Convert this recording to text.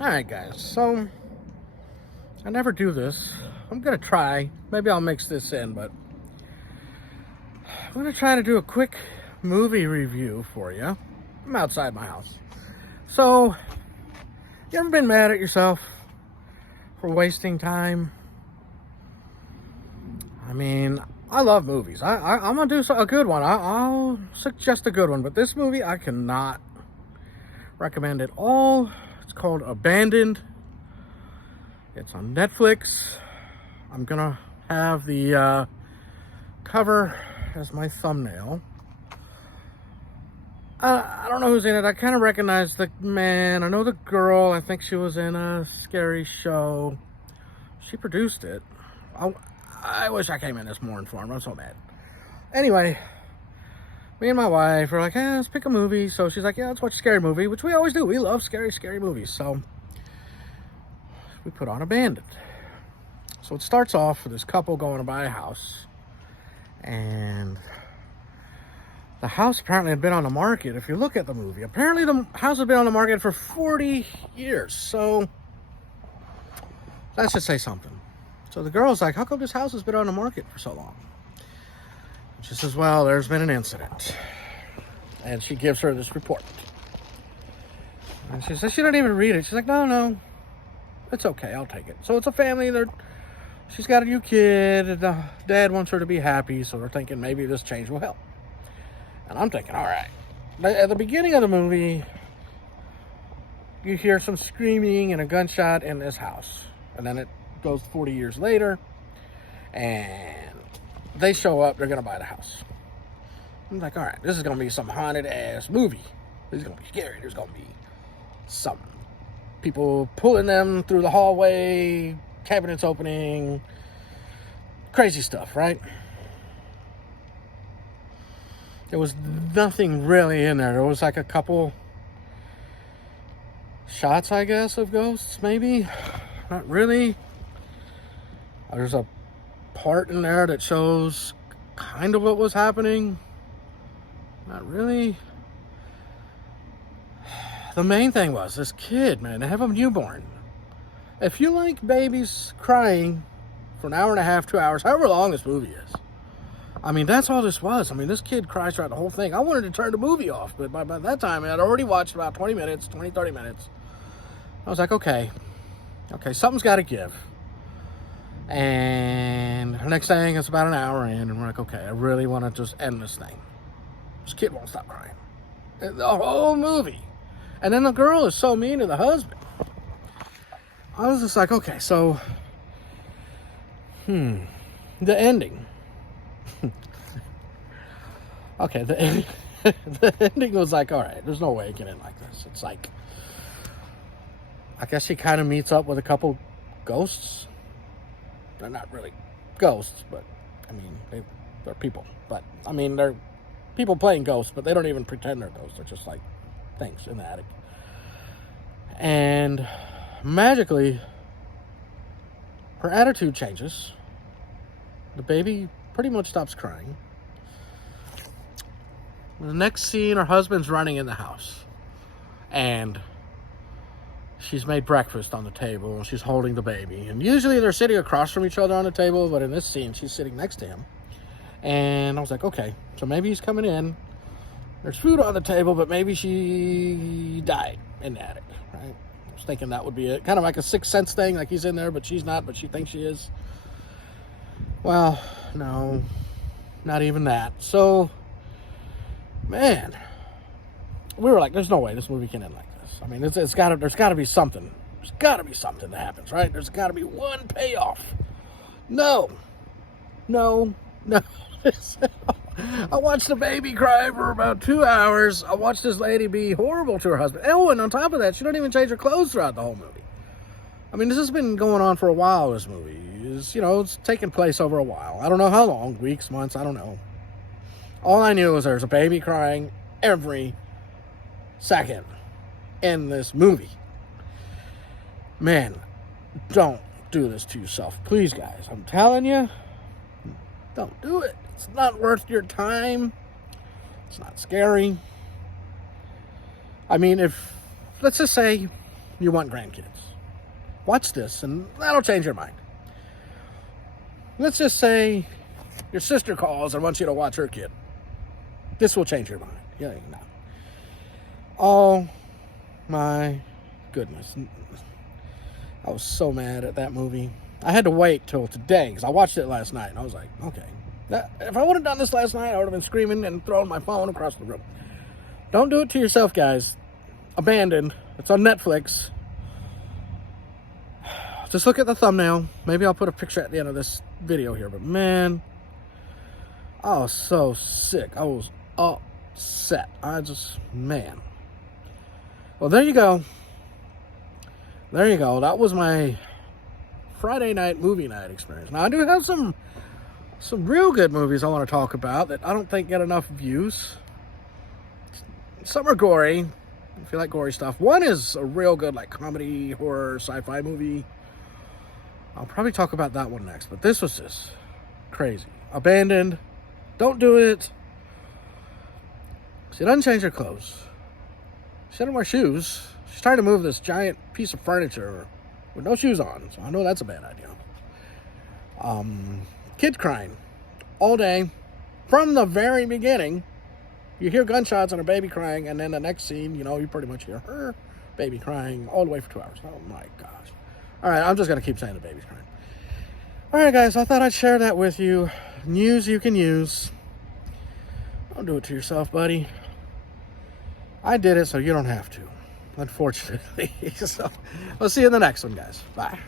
Alright, guys, so I never do this. I'm gonna try. Maybe I'll mix this in, but I'm gonna try to do a quick movie review for you. I'm outside my house. So, you ever been mad at yourself for wasting time? I mean, I love movies. I'm gonna do a good one. I'll suggest a good one, but this movie I cannot recommend at all. It's called Abandoned. It's on Netflix. I'm gonna have the cover as my thumbnail. I don't know who's in it. I kind of recognize the man. I know the girl. I think she was in a scary show. She produced it. I wish I came in this more informed. I'm so mad. Anyway, me and my wife are like, let's pick a movie. So she's like, yeah, let's watch a scary movie, which we always do. We love scary movies. So we put on Abandoned. So it starts off with this couple going to buy a house. And the house apparently had been on the market. If you look at the movie, apparently the house had been on the market for 40 years. So that should say something. So the girl's like, how come this house has been on the market for so long? And she says, well, there's been an incident. And she gives her this report. And she says she don't even read it. She's like, no, it's okay, I'll take it. So it's a family. She's got a new kid. And the dad wants her to be happy. So they're thinking maybe this change will help. And I'm thinking, all right. At the beginning of the movie, you hear some screaming and a gunshot in this house. And then it goes 40 years later. And they show up. They're going to buy the house. I'm like, all right, this is going to be some haunted-ass movie. This is going to be scary. There's going to be some people pulling them through the hallway, cabinets opening, crazy stuff, right? There was nothing really in there. There was like a couple shots, I guess, of ghosts, maybe. Not really. There's a part in there that shows kind of what was happening. Not really. The main thing was this kid, man. They have a newborn. If you like babies crying for an hour and a half, 2 hours, however long this movie is, I mean, that's all this was. I mean, this kid cries throughout the whole thing. I wanted to turn the movie off, but by that time, I'd already watched about 30 minutes. I was like, okay, something's got to give. And the next thing, it's about an hour in, and we're like, okay, I really want to just end this thing. This kid won't stop crying. The whole movie. And then the girl is so mean to the husband. I was just like, okay, so, the ending. Okay, the ending was like, all right, there's no way it can end like this. It's like, I guess she kind of meets up with a couple ghosts. They're not really ghosts, but, I mean, they're people. But, I mean, they're people playing ghosts, but they don't even pretend they're ghosts. They're just like things in the attic. And magically, her attitude changes. The baby pretty much stops crying. The next scene, her husband's running in the house. And she's made breakfast on the table. And she's holding the baby. And usually they're sitting across from each other on the table. But in this scene, she's sitting next to him. And I was like, okay, so maybe he's coming in. There's food on the table, but maybe she died in the attic, right? I was thinking that would be it. Kind of like a Sixth Sense thing. Like he's in there, but she's not, but she thinks she is. Well, no, not even that. So, man, we were like, there's no way this movie can end like this. I mean, there's got to be something. There's got to be something that happens, right? There's got to be one payoff. No. I watched the baby cry for about 2 hours. I watched this lady be horrible to her husband. Oh, and on top of that, she don't even change her clothes throughout the whole movie. I mean, this has been going on for a while, this movie. It's taken place over a while. I don't know how long, weeks, months, I don't know. All I knew was there's a baby crying every second in this movie. Man, don't do this to yourself. Please, guys, I'm telling you, don't do it. It's not worth your time. It's not scary. I mean, let's just say you want grandkids. Watch this, and that'll change your mind. Let's just say your sister calls and wants you to watch her kid. This will change your mind. Yeah, no. Oh my goodness. I was so mad at that movie. I had to wait till today because I watched it last night and I was like, okay. If I would have done this last night, I would have been screaming and throwing my phone across the room. Don't do it to yourself, guys. Abandoned. It's on Netflix. Just look at the thumbnail. Maybe I'll put a picture at the end of this video here. But man, I was so sick. I was upset. Man. Well, there you go. There you go. That was my Friday night movie night experience. Now, I do have some real good movies I want to talk about that I don't think get enough views. Some are gory. If you like gory stuff. One is a real good, like, comedy, horror, sci-fi movie. I'll probably talk about that one next. But this was just crazy. Abandoned. Don't do it. She doesn't change her clothes. She doesn't wear shoes. She's trying to move this giant piece of furniture with no shoes on. So I know that's a bad idea. Kid crying all day. From the very beginning, you hear gunshots and a baby crying. And then the next scene, you pretty much hear her baby crying all the way for 2 hours. Oh my gosh. All right, I'm just going to keep saying the baby's crying. All right, guys, I thought I'd share that with you. News you can use. Don't do it to yourself, buddy. I did it so you don't have to, unfortunately. So, we'll see you in the next one, guys. Bye.